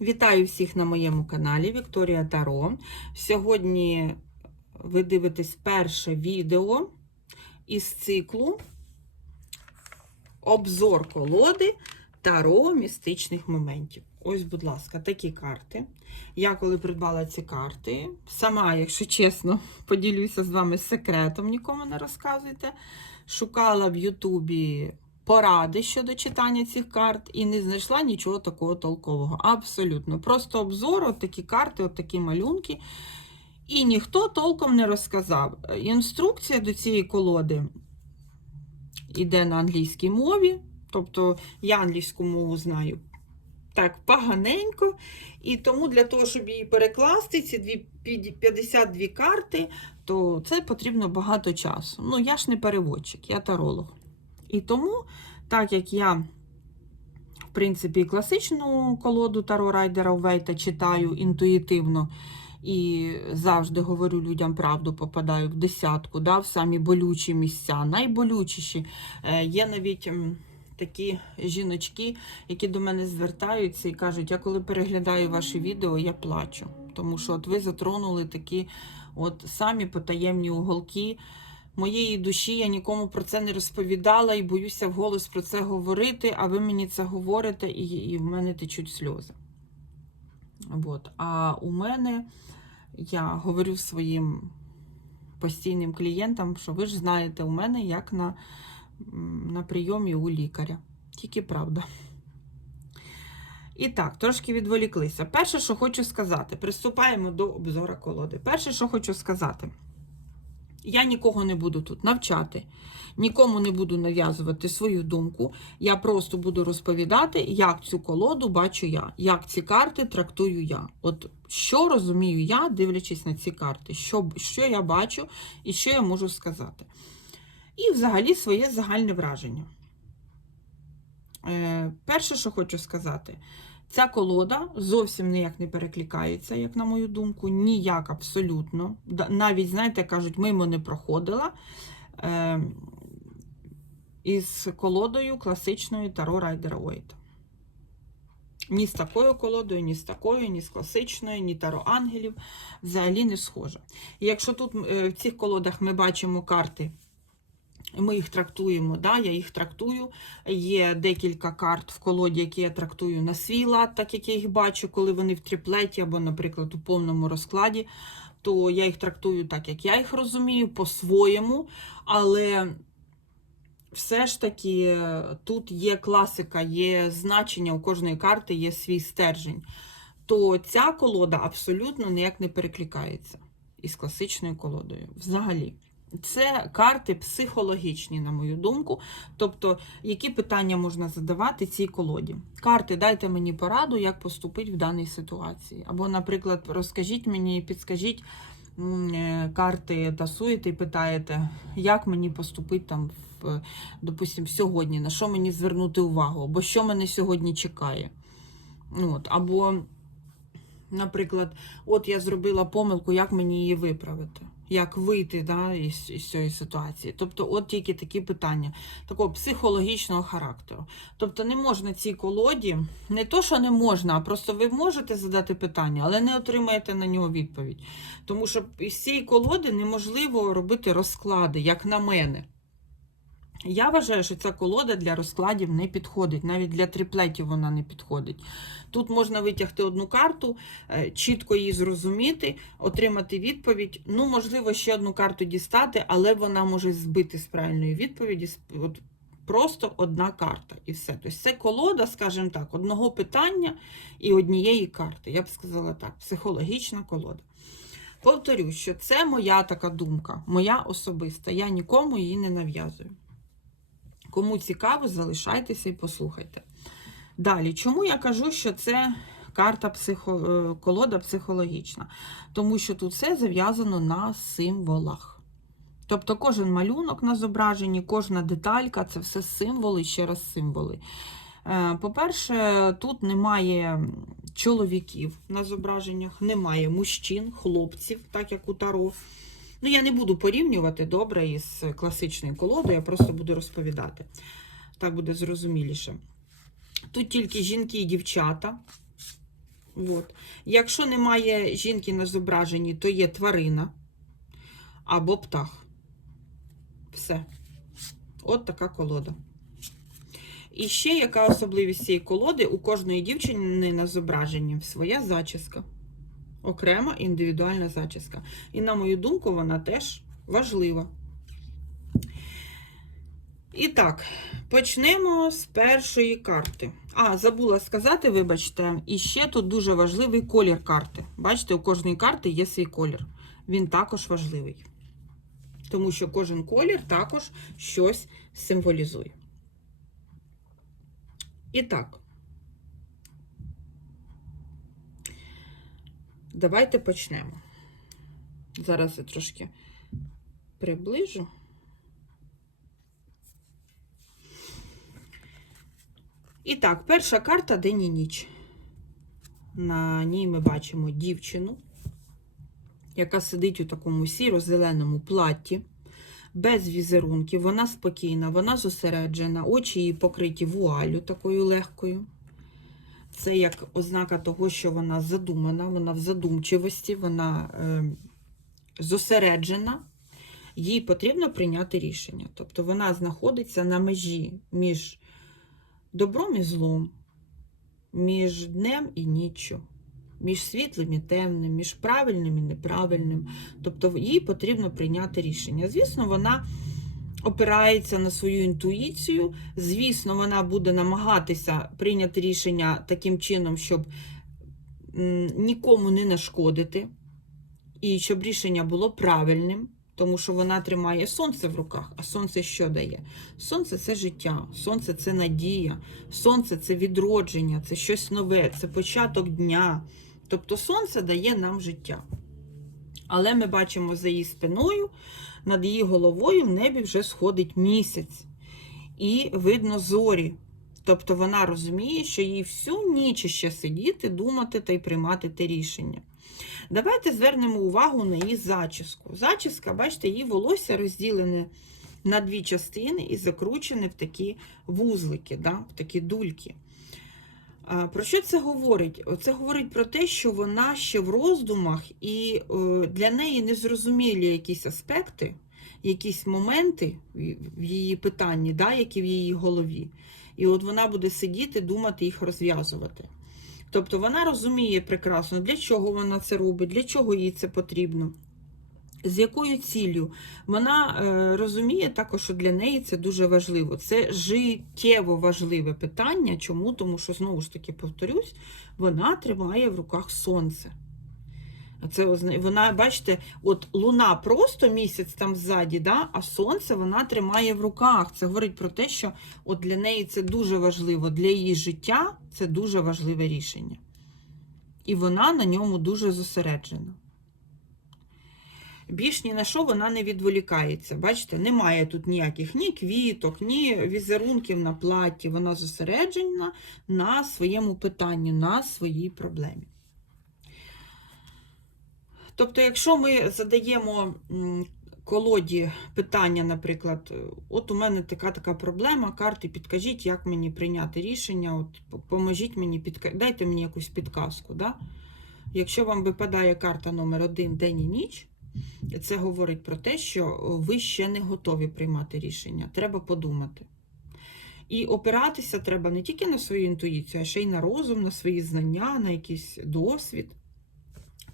Вітаю всіх на моєму каналі Вікторія Таро. Сьогодні ви дивитесь перше відео із циклу Обзор колоди Таро містичних моментів. Ось, будь ласка, такі карти. Я коли придбала ці карти, сама, якщо чесно, поділюся з вами секретом, нікому не розказуйте. Шукала в Ютубі поради щодо читання цих карт і не знайшла нічого такого толкового. Абсолютно. Просто обзор, от такі карти, от такі малюнки. І ніхто толком не розказав. Інструкція до цієї колоди йде на англійській мові. Тобто я англійську мову знаю так поганенько. І тому для того, щоб її перекласти, ці 52 карти, то це потрібно багато часу. Ну, я ж не переводчик, я таролог. І тому, так як я, в принципі, класичну колоду Таро Райдера Вейта читаю інтуїтивно і завжди говорю людям правду, попадаю в десятку, да, в самі болючі місця, найболючіші. Е, Є навіть такі жіночки, які до мене звертаються і кажуть, я коли переглядаю ваші відео, я плачу. Тому що от ви затронули такі от самі потаємні уголки моєї душі. Я нікому про це не розповідала і боюся вголос про це говорити, а ви мені це говорите, і, і в мене течуть сльози. От. А у мене я говорю своїм постійним клієнтам, що ви ж знаєте, у мене як на, на прийомі у лікаря. Тільки правда. І так, трошки відволіклися. Перше, що хочу сказати, приступаємо до обзора колоди. Перше, що хочу сказати, я нікого не буду тут навчати, нікому не буду нав'язувати свою думку. Я просто буду розповідати, як цю колоду бачу я, як ці карти трактую я. От що розумію я, дивлячись на ці карти, що, що я бачу і що я можу сказати. І взагалі своє загальне враження. Е, перше, що хочу сказати, ця колода зовсім ніяк не перекликається, як на мою думку, ніяк абсолютно. Навіть, знаєте, кажуть, мимо не проходила е, із колодою класичною Таро Райдера Уейта. Ні з такою колодою, ні з такою, ні з класичною, ні Таро Ангелів взагалі не схожа. І якщо тут е, в цих колодах ми бачимо карти, ми їх трактуємо, да, я їх трактую. Є декілька карт в колоді, які я трактую на свій лад, так як я їх бачу, коли вони в триплеті або, наприклад, у повному розкладі, то я їх трактую так, як я їх розумію, по-своєму. Але все ж таки тут є класика, є значення у кожної карти, є свій стержень. То ця колода абсолютно ніяк не перекликається із класичною колодою. Взагалі. Це карти психологічні, на мою думку. Тобто, які питання можна задавати цій колоді? Карти, дайте мені пораду, як поступити в даній ситуації. Або, наприклад, розкажіть мені, підскажіть е, карти, тасуєте і питаєте, як мені поступити там, в, допустим, сьогодні, на що мені звернути увагу, або що мене сьогодні чекає. От, або, наприклад, от я зробила помилку, як мені її виправити? Як вийти да, із, із цієї ситуації? Тобто, от тільки такі питання такого психологічного характеру. Тобто, не можна цій колоді, не то, що не можна, а просто ви можете задати питання, але не отримаєте на нього відповідь. Тому що із цієї колоди неможливо робити розклади, як на мене. Я вважаю, що ця колода для розкладів не підходить, навіть для триплетів вона не підходить. Тут можна витягти одну карту, е, чітко її зрозуміти, отримати відповідь. Ну, можливо, ще одну карту дістати, але вона може збити з правильної відповіді. От просто одна карта і все. Тобто це колода, скажімо так, одного питання і однієї карти. Я б сказала так, психологічна колода. Повторю, що це моя така думка, моя особиста. Я нікому її не нав'язую. Кому цікаво, залишайтеся і послухайте. Далі, чому я кажу, що це карта психо... е, колода психологічна? Тому що тут все зав'язано на символах. Тобто кожен малюнок на зображенні, кожна деталька це все символи, ще раз символи. Е, По-перше, тут немає чоловіків на зображеннях, немає мужчин, хлопців, так як у Таро. Ну, я не буду порівнювати добре із класичною колодою, я просто буду розповідати. Так буде зрозуміліше. Тут тільки жінки і дівчата. От. Якщо немає жінки на зображенні, то є тварина або птах. Все. От така колода. І ще яка особливість цієї колоди? У кожної дівчини на зображенні своя зачіска. Окрема індивідуальна зачіска. І, на мою думку, вона теж важлива. І так, почнемо з першої карти. А, забула сказати, вибачте, і ще тут дуже важливий колір карти. Бачите, у кожної карти є свій колір. Він також важливий. Тому що кожен колір також щось символізує. І так. Давайте почнемо. Зараз я трошки приближу. І так, перша карта день і ніч. На ній ми бачимо дівчину, яка сидить у такому сіро-зеленому платті, без візерунків. Вона спокійна, вона зосереджена, очі її покриті вуалю такою легкою. Це як ознака того, що вона задумана, вона в задумчивості, вона е, зосереджена. Їй потрібно прийняти рішення. Тобто вона знаходиться на межі між добром і злом, між днем і ніччю, між світлим і темним, між правильним і неправильним. Тобто їй потрібно прийняти рішення. Звісно, вона опирається на свою інтуїцію. Звісно, вона буде намагатися прийняти рішення таким чином, щоб нікому не нашкодити, і щоб рішення було правильним. Тому що вона тримає сонце в руках, а сонце що дає? Сонце це життя, сонце це надія, сонце це відродження, це щось нове, це початок дня. Тобто сонце дає нам життя. Але ми бачимо за її спиною, над її головою в небі вже сходить місяць. І видно зорі. Тобто вона розуміє, що їй всю ніч ще сидіти, думати та й приймати те рішення. Давайте звернемо увагу на її зачіску. Зачіска, бачите, її волосся розділене на дві частини і закручене в такі вузлики, да, в такі дульки. Про що це говорить? Це говорить про те, що вона ще в роздумах, і е, для неї незрозумілі якісь аспекти, якісь моменти в її питанні, да, які в її голові. І от вона буде сидіти, думати їх розв'язувати. Тобто вона розуміє прекрасно, для чого вона це робить, для чого їй це потрібно, з якою ціллю. Вона е, розуміє також, що для неї це дуже важливо. Це життєво важливе питання. Чому? Тому що, знову ж таки, повторюсь, вона тримає в руках сонце. Це вона, бачите, от луна просто місяць там ззаді, да? а сонце вона тримає в руках. Це говорить про те, що от для неї це дуже важливо, для її життя це дуже важливе рішення. І вона на ньому дуже зосереджена. Більш ні на що вона не відволікається. Бачите, немає тут ніяких ні квіток, ні візерунків на платі. Вона зосереджена на своєму питанні, на своїй проблемі. Тобто, якщо ми задаємо колоді питання, наприклад, от у мене така така проблема, карти, підкажіть, як мені прийняти рішення, от поможіть мені, дайте мені якусь підказку. Да? Якщо вам випадає карта номер один день і ніч, це говорить про те, що ви ще не готові приймати рішення. Треба подумати. І опиратися треба не тільки на свою інтуїцію, а ще й на розум, на свої знання, на якийсь досвід.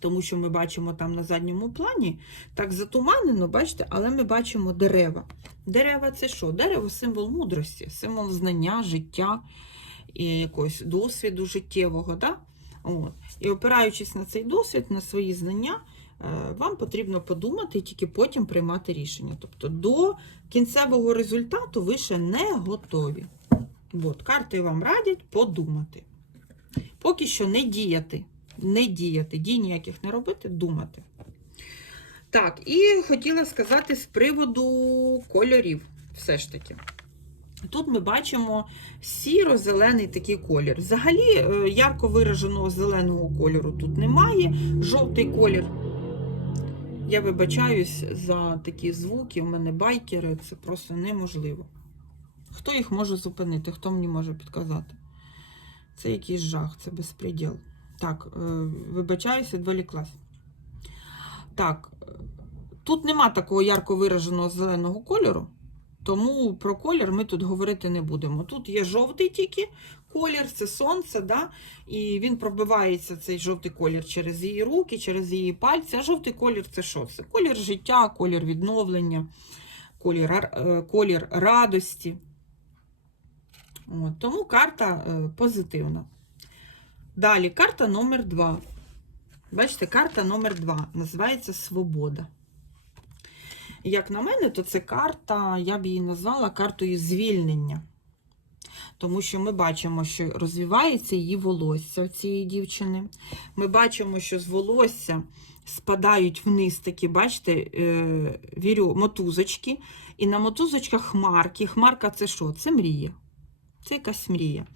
Тому що ми бачимо там на задньому плані, так затуманено, бачите, але ми бачимо дерева. Дерева це що? Дерево символ мудрості, символ знання, життя, і якогось досвіду життєвого. Да? От. І опираючись на цей досвід, на свої знання, вам потрібно подумати і тільки потім приймати рішення. Тобто до кінцевого результату ви ще не готові. От, карти вам радять подумати. Поки що не діяти. Не діяти, дій ніяких не робити, думати. Так, і хотіла сказати з приводу кольорів, все ж таки. Тут ми бачимо сіро-зелений такий колір. Взагалі, е, ярко вираженого зеленого кольору тут немає. Жовтий колір. Я вибачаюсь за такі звуки. У мене байкери, це просто неможливо. Хто їх може зупинити? Хто мені може підказати? Це якийсь жах, це безпреділ. Так, е, вибачаюся, відволіклась. Так, тут нема такого ярко вираженого зеленого кольору, тому про колір ми тут говорити не будемо. Тут є жовтий тільки колір, це сонце, да? і він пробивається цей жовтий колір через її руки, через її пальці. А жовтий колір це що? Це колір життя, колір відновлення, колір, е, колір радості. От, тому карта е, позитивна. Далі, карта номер 2. Бачите, карта номер 2 називається Свобода. Як на мене, то це карта, я б її назвала картою звільнення. Тому що ми бачимо, що розвивається її волосся цієї дівчини. Ми бачимо, що з волосся спадають вниз такі, бачите, е, вірю, мотузочки. І на мотузочках хмарки. Хмарка це що? Це мрія. Це якась мрія.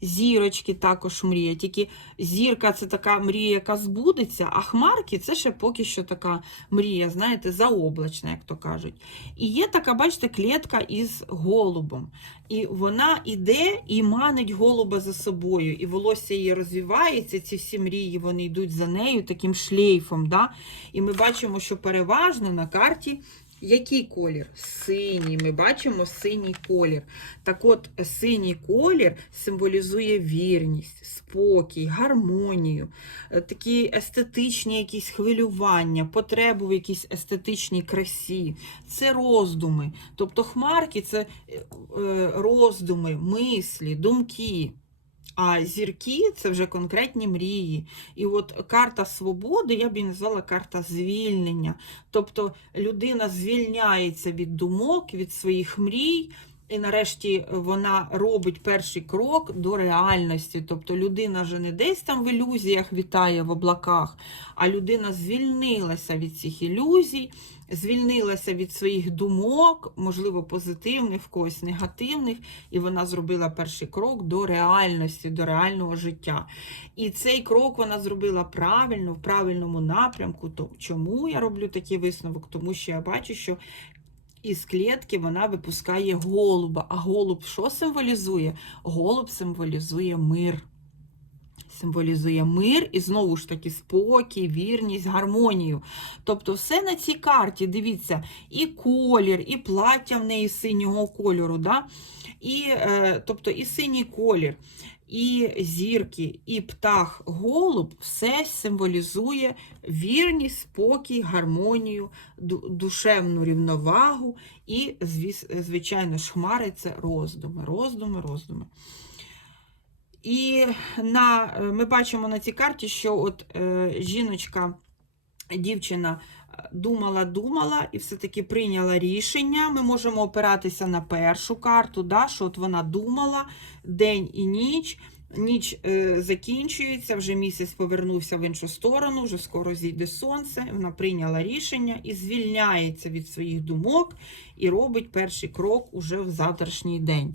Зірочки також мрія. Тільки зірка це така мрія, яка збудеться, а хмарки це ще поки що така мрія, знаєте, заоблачна, як то кажуть. І є така, бачите, клітка із голубом. І вона іде і манить голуба за собою. І волосся її розвивається, ці всі мрії вони йдуть за нею таким шлейфом. Да? І ми бачимо, що переважно на карті. Який колір? Синій. Ми бачимо синій колір. Так от, синій колір символізує вірність, спокій, гармонію, е, такі естетичні якісь хвилювання, потребу в якійсь естетичній красі. Це роздуми. Тобто хмарки це е, е, роздуми, мислі, думки. А зірки це вже конкретні мрії. І от карта свободи, я б її назвала карта звільнення. Тобто людина звільняється від думок, від своїх мрій, і нарешті вона робить перший крок до реальності. Тобто людина вже не десь там в ілюзіях вітає в облаках, а людина звільнилася від цих ілюзій, звільнилася від своїх думок, можливо, позитивних, в когось негативних, і вона зробила перший крок до реальності, до реального життя. І цей крок вона зробила правильно, в правильному напрямку. То чому я роблю такий висновок? Тому що я бачу, що із клітки вона випускає голуба. А голуб що символізує? Голуб символізує мир. Символізує мир і знову ж таки спокій, вірність, гармонію. Тобто, все на цій карті, дивіться, і колір, і плаття в неї синього кольору, да? і, е, тобто, і синій колір, і зірки, і птах, голуб, все символізує вірність, спокій, гармонію, душевну рівновагу. І, звичайно ж, хмари це роздуми, роздуми, роздуми. І на, ми бачимо на цій карті, що от е, жіночка, дівчина думала, думала і все-таки прийняла рішення. Ми можемо опиратися на першу карту, да, що от вона думала день і ніч. Ніч е, закінчується, вже місяць повернувся в іншу сторону, вже скоро зійде сонце. Вона прийняла рішення і звільняється від своїх думок і робить перший крок уже в завтрашній день.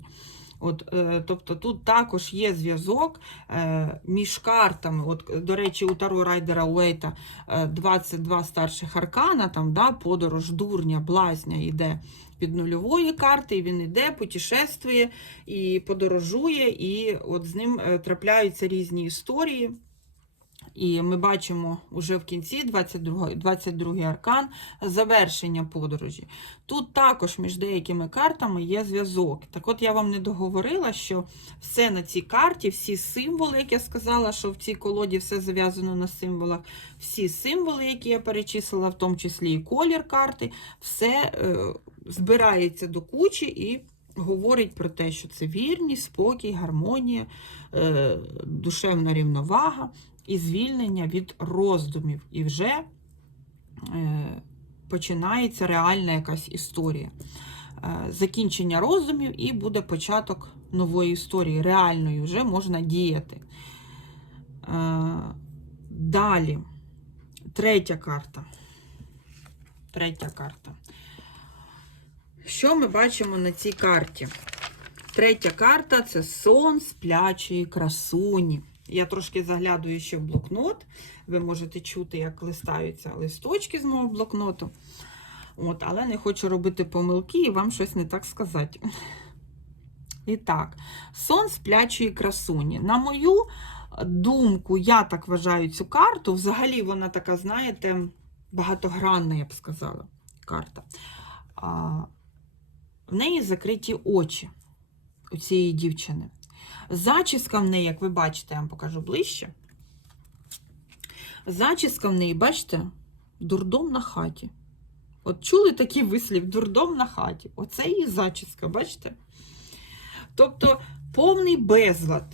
От, е, тобто тут також є зв'язок е, між картами. От, е, до речі, у Таро Райдера Уейта е, 22 старших аркана, там, да, подорож дурня, блазня йде від нульової карти, і він йде, путешествує і подорожує, і от з ним е, трапляються різні історії. І ми бачимо уже в кінці 22, 22 аркан завершення подорожі. Тут також між деякими картами є зв'язок. Так от я вам не договорила, що все на цій карті, всі символи, як я сказала, що в цій колоді все зав'язано на символах, всі символи, які я перечислила, в тому числі і колір карти, все е, збирається до кучі і говорить про те, що це вірність, спокій, гармонія, е, душевна рівновага і звільнення від роздумів. І вже е, починається реальна якась історія. Е, закінчення роздумів і буде початок нової історії. Реальної вже можна діяти. Е, далі. Третя карта. Третя карта. Що ми бачимо на цій карті? Третя карта це сон сплячої красуні. Я трошки заглядую ще в блокнот. Ви можете чути, як листаються листочки з мого блокноту. От, але не хочу робити помилки і вам щось не так сказати. І так, сон сплячої красуні. На мою думку, я так вважаю цю карту, взагалі вона така, знаєте, багатогранна, я б сказала, карта. А, в неї закриті очі у цієї дівчини. Зачіска в неї, як ви бачите, я вам покажу ближче. Зачіска в неї, бачите, дурдом на хаті. От чули такий вислів дурдом на хаті. Оце її зачіска, бачите? Тобто повний безлад.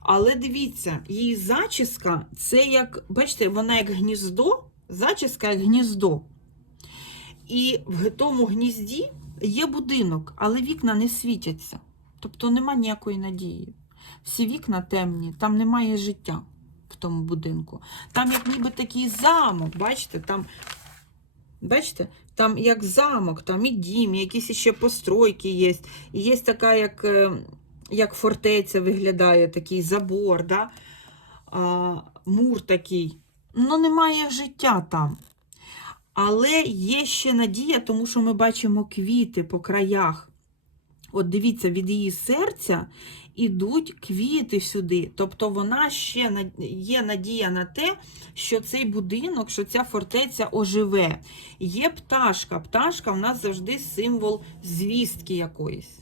Але дивіться, її зачіска це як, бачите, вона як гніздо, зачіска як гніздо. І в тому гнізді є будинок, але вікна не світяться. Тобто нема ніякої надії. Всі вікна темні, там немає життя в тому будинку. Там як ніби такий замок, бачите, там, бачите, там як замок, там і дім, якісь ще постройки є. І є така, як, е, як фортеця виглядає, такий забор, да? а, мур такий. Ну, немає життя там. Але є ще надія, тому що ми бачимо квіти по краях. От дивіться, від її серця ідуть квіти сюди. Тобто вона ще є надія на те, що цей будинок, що ця фортеця оживе. Є пташка. Пташка в нас завжди символ звістки якоїсь.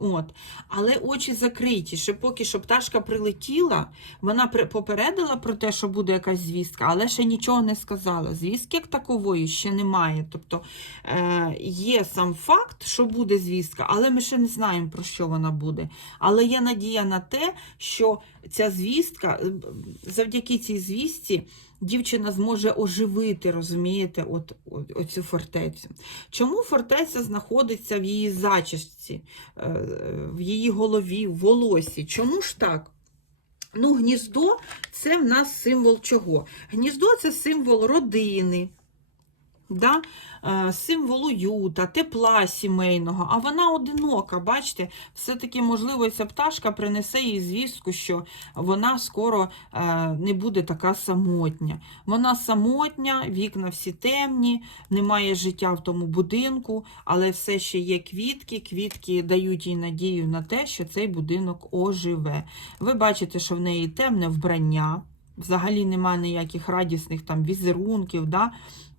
От. Але очі закриті. Ще поки що пташка прилетіла, вона попередила про те, що буде якась звістка, але ще нічого не сказала. Звістки як такової ще немає. Тобто е, є сам факт, що буде звістка, але ми ще не знаємо, про що вона буде. Але є надія на те, що ця звістка, завдяки цій звістці, дівчина зможе оживити, розумієте, от, от, оцю фортецю. Чому фортеця знаходиться в її зачісті, е, в її голові, в волосі? Чому ж так? Ну, гніздо це в нас символ чого? Гніздо це символ родини, да? е, символ уюта, тепла сімейного, а вона одинока, бачите, все-таки, можливо, ця пташка принесе їй звістку, що вона скоро е, не буде така самотня. Вона самотня, вікна всі темні, немає життя в тому будинку, але все ще є квітки. Квітки дають їй надію на те, що цей будинок оживе. Ви бачите, що в неї темне вбрання, взагалі немає ніяких радісних там візерунків. Да?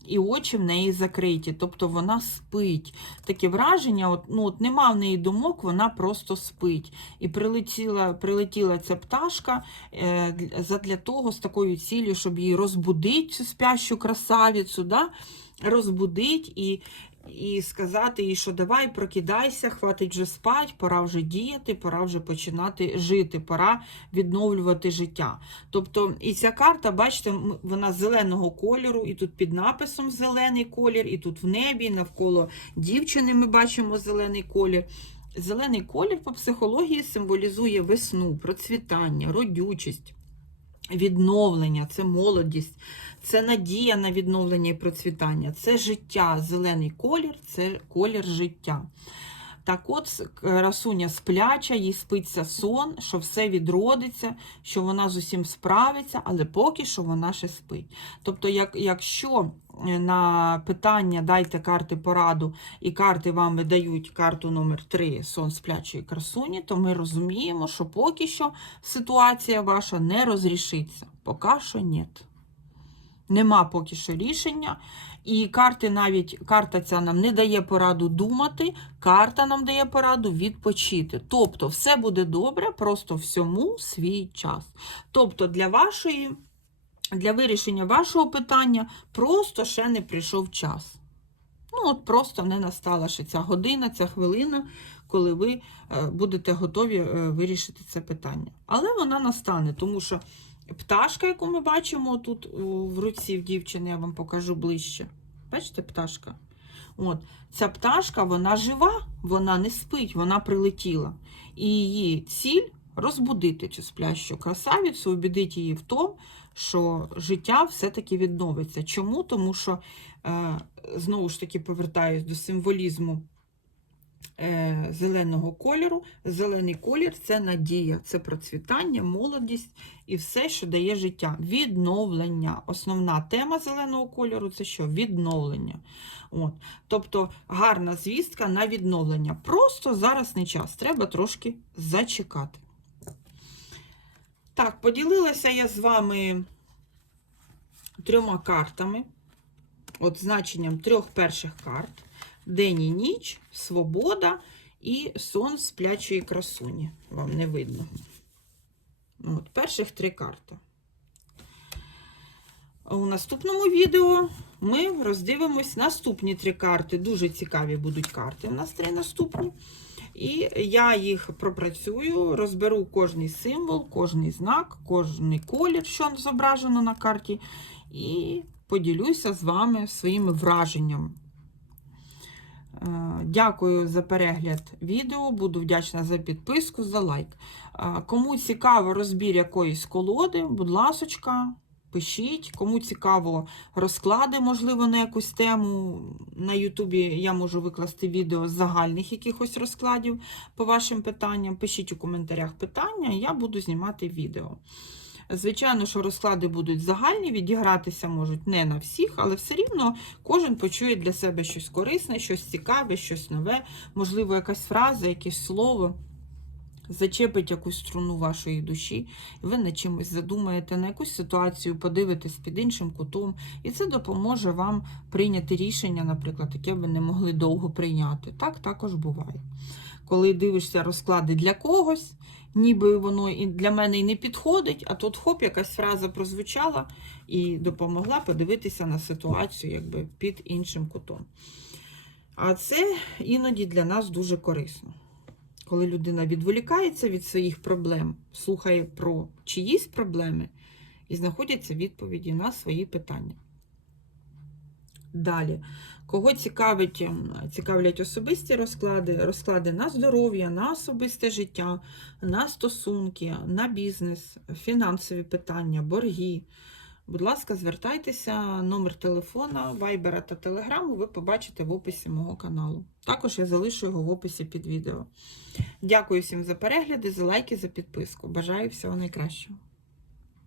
І очі в неї закриті, тобто вона спить. Таке враження, от, ну, от нема в неї думок, вона просто спить. І прилетіла, прилетіла ця пташка е, для- задля того, з такою ціллю, щоб її розбудити, цю спящу красавицю, да? розбудить і, і сказати їй, що давай прокидайся, хватить вже спать, пора вже діяти, пора вже починати жити, пора відновлювати життя. Тобто, і ця карта, бачите, вона зеленого кольору, і тут під написом зелений колір, і тут в небі, навколо дівчини ми бачимо зелений колір. Зелений колір по психології символізує весну, процвітання, родючість, відновлення, це молодість, це надія на відновлення і процвітання, це життя. Зелений колір це колір життя. Так от красуня спляча, їй спиться сон, що все відродиться, що вона з усім справиться, але поки що вона ще спить. Тобто, як, якщо е, на питання дайте карти пораду, і карти вам видають карту номер 3 сон сплячої красуні, то ми розуміємо, що поки що ситуація ваша не розрішиться. Поки що ні. Нема поки що рішення. І карти навіть карта ця нам не дає пораду думати, карта нам дає пораду відпочити. Тобто, все буде добре, просто всьому свій час. Тобто, для вашої, для вирішення вашого питання просто ще не прийшов час. Ну, от просто не настала ще ця година, ця хвилина, коли ви е, будете готові е, вирішити це питання. Але вона настане, тому що пташка, яку ми бачимо тут в руці в дівчини, я вам покажу ближче. Бачите, пташка? От, ця пташка, вона жива, вона не спить, вона прилетіла. І її ціль розбудити цю сплящу красавицю, убідити її в тому, що життя все-таки відновиться. Чому? Тому що, е, знову ж таки, повертаюсь до символізму зеленого кольору. Зелений колір це надія, це процвітання, молодість і все, що дає життя. Відновлення. Основна тема зеленого кольору це що? Відновлення. От. Тобто гарна звістка на відновлення. Просто зараз не час, треба трошки зачекати. Так, поділилася я з вами трьома картами. От значенням трьох перших карт: День і ніч, Свобода і сон сплячої красуні. Вам не видно. От, перших три карти. У наступному відео ми роздивимось наступні три карти. Дуже цікаві будуть карти. У нас три наступні. І я їх пропрацюю, розберу кожний символ, кожний знак, кожний колір, що зображено на карті, і поділюся з вами своїми враженнями. Е, Дякую за перегляд відео, буду вдячна за підписку, за лайк. Е, Кому цікаво розбір якоїсь колоди, будь ласочка, пишіть. Кому цікаво розклади, можливо, на якусь тему. На Ютубі я можу викласти відео з загальних якихось розкладів по вашим питанням. Пишіть у коментарях питання, я буду знімати відео. Звичайно, що розклади будуть загальні, відігратися можуть не на всіх, але все рівно кожен почує для себе щось корисне, щось цікаве, щось нове, можливо, якась фраза, якесь слово зачепить якусь струну вашої душі, і ви над чимось задумаєте, на якусь ситуацію подивитесь під іншим кутом, і це допоможе вам прийняти рішення, наприклад, яке ви не могли довго прийняти. Так також буває. Коли дивишся розклади для когось, ніби воно і для мене і не підходить, а тут хоп, якась фраза прозвучала і допомогла подивитися на ситуацію якби під іншим кутом. А це іноді для нас дуже корисно. Коли людина відволікається від своїх проблем, слухає про чиїсь проблеми і знаходяться відповіді на свої питання. Далі, кого цікавить, ем, цікавлять особисті розклади, розклади на здоров'я, на особисте життя, на стосунки, на бізнес, фінансові питання, борги. Будь ласка, звертайтеся, номер телефона, вайбера та телеграму ви побачите в описі мого каналу. Також я залишу його в описі під відео. Дякую всім за перегляди, за лайки, за підписку. Бажаю всього найкращого.